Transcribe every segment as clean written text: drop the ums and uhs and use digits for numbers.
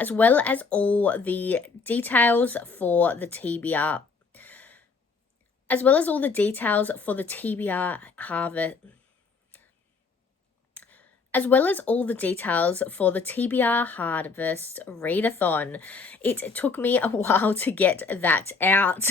as well as all the details for the TBR, Harvest, as well as all the details for the TBR Harvest Readathon. It took me a while to get that out.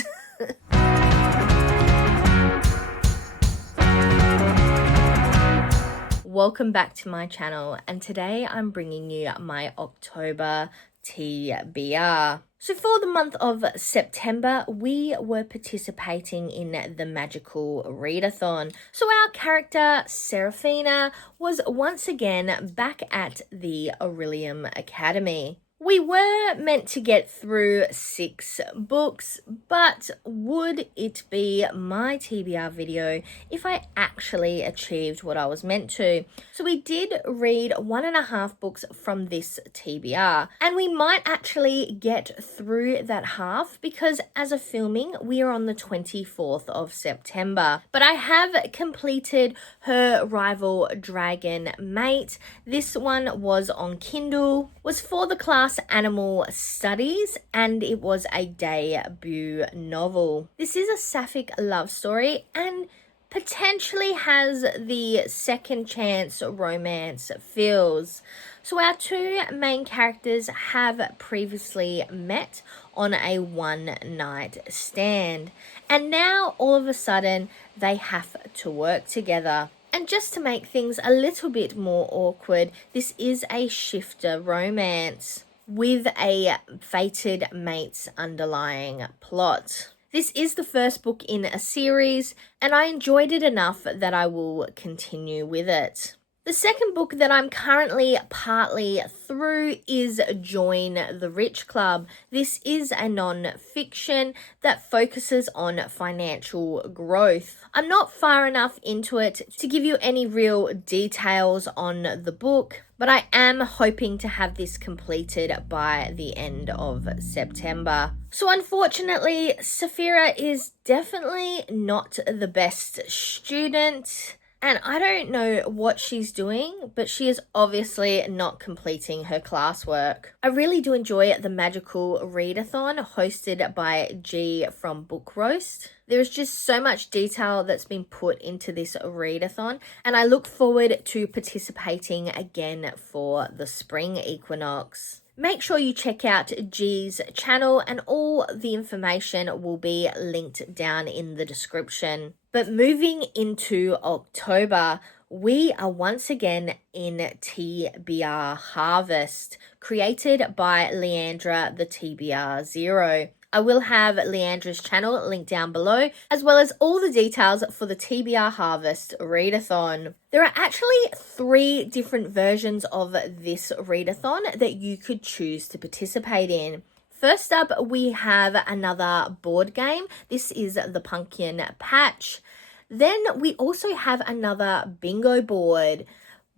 Welcome back to my channel, and today I'm bringing you my October TBR. So for the month of September, we were participating in the Magical Readathon. So our character, Seraphina, was once again back at the Orilium Academy. We were meant to get through 6 books, but would it be my TBR video if I actually achieved what I was meant to? So we did read 1.5 books from this TBR, and we might actually get through that half because as of filming, we are on the 24th of September. But I have completed Her Rival Dragon Mate. This one was on Kindle, was for the class Animal Studies, and it was a debut novel. This is a sapphic love story and potentially has the second chance romance feels. So our 2 main characters have previously met on a one-night stand, and now all of a sudden they have to work together. And just to make things a little bit more awkward, this is a shifter romance with a fated mate's underlying plot. This is the first book in a series, and I enjoyed it enough that I will continue with it. The second book that I'm currently partly through is Join the Rich Club. This is a non-fiction that focuses on financial growth. I'm not far enough into it to give you any real details on the book, but I am hoping to have this completed by the end of September. So unfortunately, Saphira is definitely not the best student. And I don't know what she's doing, but she is obviously not completing her classwork. I really do enjoy the Magical Readathon hosted by G from Book Roast. There's just so much detail that's been put into this readathon, and I look forward to participating again for the spring equinox. Make sure you check out G's channel, and all the information will be linked down in the description. But moving into October, we are once again in TBR Harvest, created by Leandra the TBR Zero. I will have Leandra's channel linked down below, as well as all the details for the TBR Harvest Readathon. There are actually 3 different versions of this readathon that you could choose to participate in. First up, we have another board game. This is the Pumpkin Patch. Then we also have another bingo board.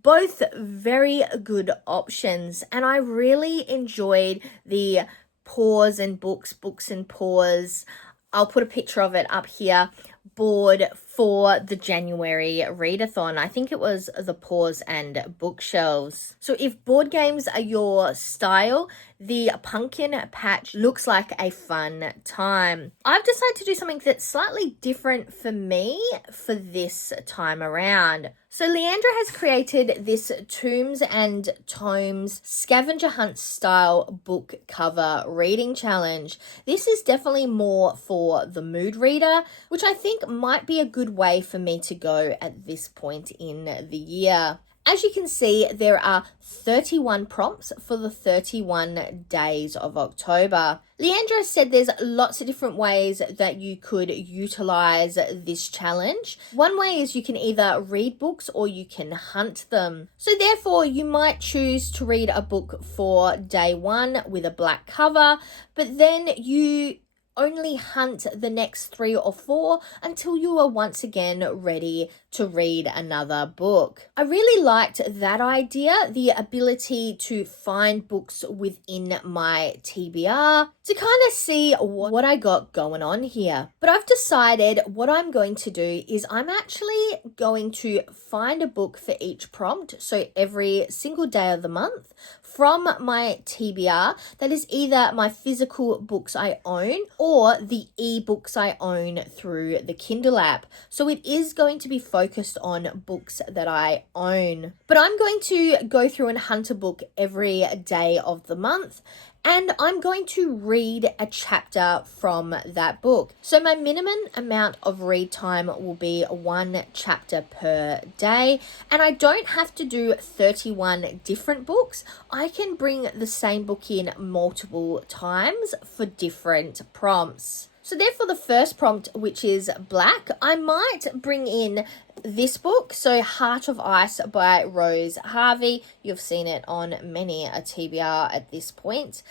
Both very good options, and I really enjoyed the Paws and Books, Books and Paws. I'll put a picture of it up here. Board for the January readathon. I think it was the Paws and Bookshelves. So if board games are your style, the Pumpkin Patch looks like a fun time. I've decided to do something that's slightly different for me for this time around. So Leandra has created this Tombs and Tomes scavenger hunt style book cover reading challenge. This is definitely more for the mood reader, which I think might be a good way for me to go at this point in the year. As you can see, there are 31 prompts for the 31 days of October. Leandra said there's lots of different ways that you could utilize this challenge. One way is you can either read books or you can hunt them. So therefore, you might choose to read a book for day 1 with a black cover, but then you only hunt the next 3 or 4 until you are once again ready to read another book. I really liked that idea, the ability to find books within my TBR to kind of see what I got going on here. But I've decided what I'm going to do is I'm actually going to find a book for each prompt. So every single day of the month from my TBR. That is either my physical books I own or the ebooks I own through the Kindle app. So it is going to be focused on books that I own. But I'm going to go through and hunt a book every day of the month, and I'm going to read a chapter from that book. So my minimum amount of read time will be 1 chapter per day, and I don't have to do 31 different books. I can bring the same book in multiple times for different prompts. So therefore the first prompt, which is black, I might bring in this book, so Heart of Ice by Rose Harvey. You've seen it on many a TBR at this point.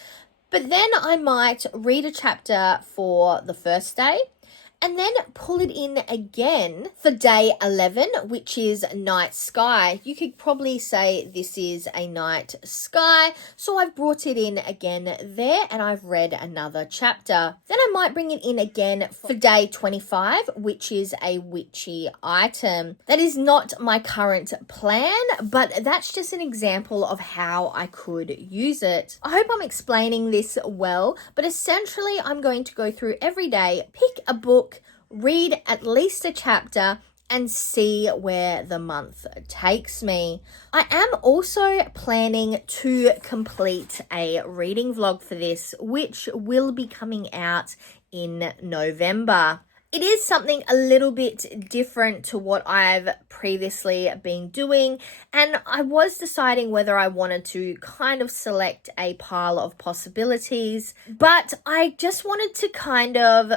But then I might read a chapter for the first day and then pull it in again for day 11, which is Night Sky. You could probably say this is a night sky. So I've brought it in again there and I've read another chapter. Then I might bring it in again for day 25, which is a witchy item. That is not my current plan, but that's just an example of how I could use it. I hope I'm explaining this well, but essentially I'm going to go through every day, pick a book, read at least a chapter, and see where the month takes me. I am also planning to complete a reading vlog for this, which will be coming out in November. It is something a little bit different to what I've previously been doing, and I was deciding whether I wanted to kind of select a pile of possibilities, but I just wanted to kind of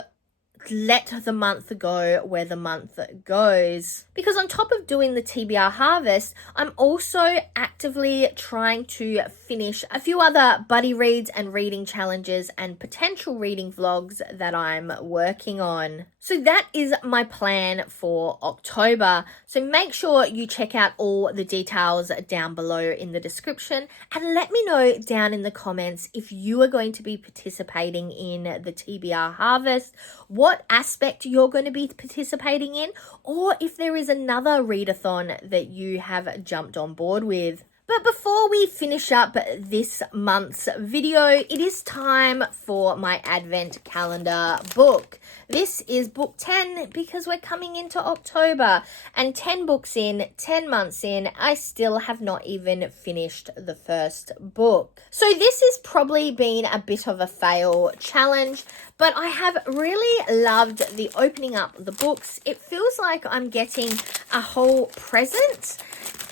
let the month go where the month goes. Because on top of doing the TBR Harvest, I'm also actively trying to finish a few other buddy reads and reading challenges and potential reading vlogs that I'm working on. So that is my plan for October. So make sure you check out all the details down below in the description and let me know down in the comments if you are going to be participating in the TBR Harvest, what aspect you're going to be participating in, or if there is another readathon that you have jumped on board with. But before we finish up this month's video, it is time for my Advent Calendar book. This is book 10 because we're coming into October, and 10 books in, 10 months in, I still have not even finished the first book. So this has probably been a bit of a fail challenge, but I have really loved the opening up the books. It feels like I'm getting a whole present,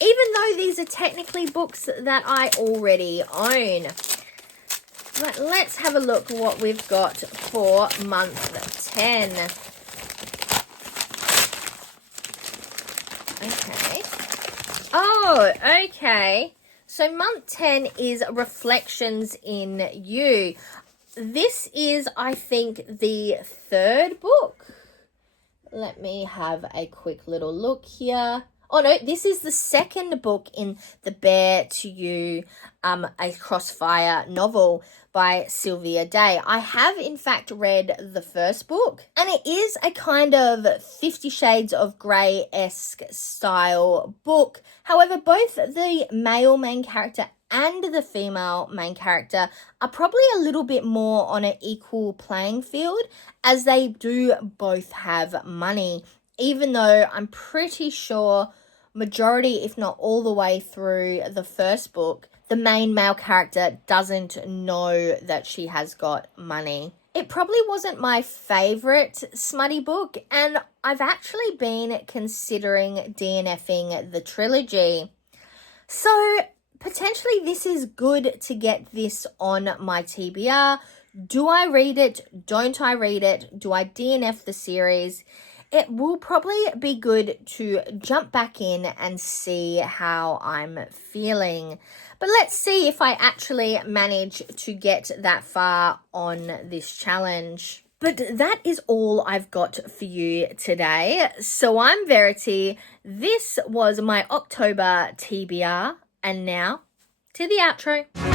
even though these are technically books that I already own. But let's have a look what we've got for month 10. Okay. Oh, okay. So month 10 is Reflections in You. This is, I think, the third book. Let me have a quick little look here. Oh no, this is the second book in the Bear to You, a Crossfire novel by Sylvia Day. I have in fact read the first book, and it is a kind of 50 Shades of Grey-esque style book. However, both the male main character and the female main character are probably a little bit more on an equal playing field, as they do both have money, even though I'm pretty sure majority, if not all the way through the first book, the main male character doesn't know that she has got money. It probably wasn't my favorite smutty book, and I've actually been considering DNFing the trilogy. So potentially this is good to get this on my TBR. Do I read it? Don't I read it? Do I DNF the series? It will probably be good to jump back in and see how I'm feeling. But let's see if I actually manage to get that far on this challenge. But that is all I've got for you today. So I'm Verity. This was my October TBR. And now to the outro.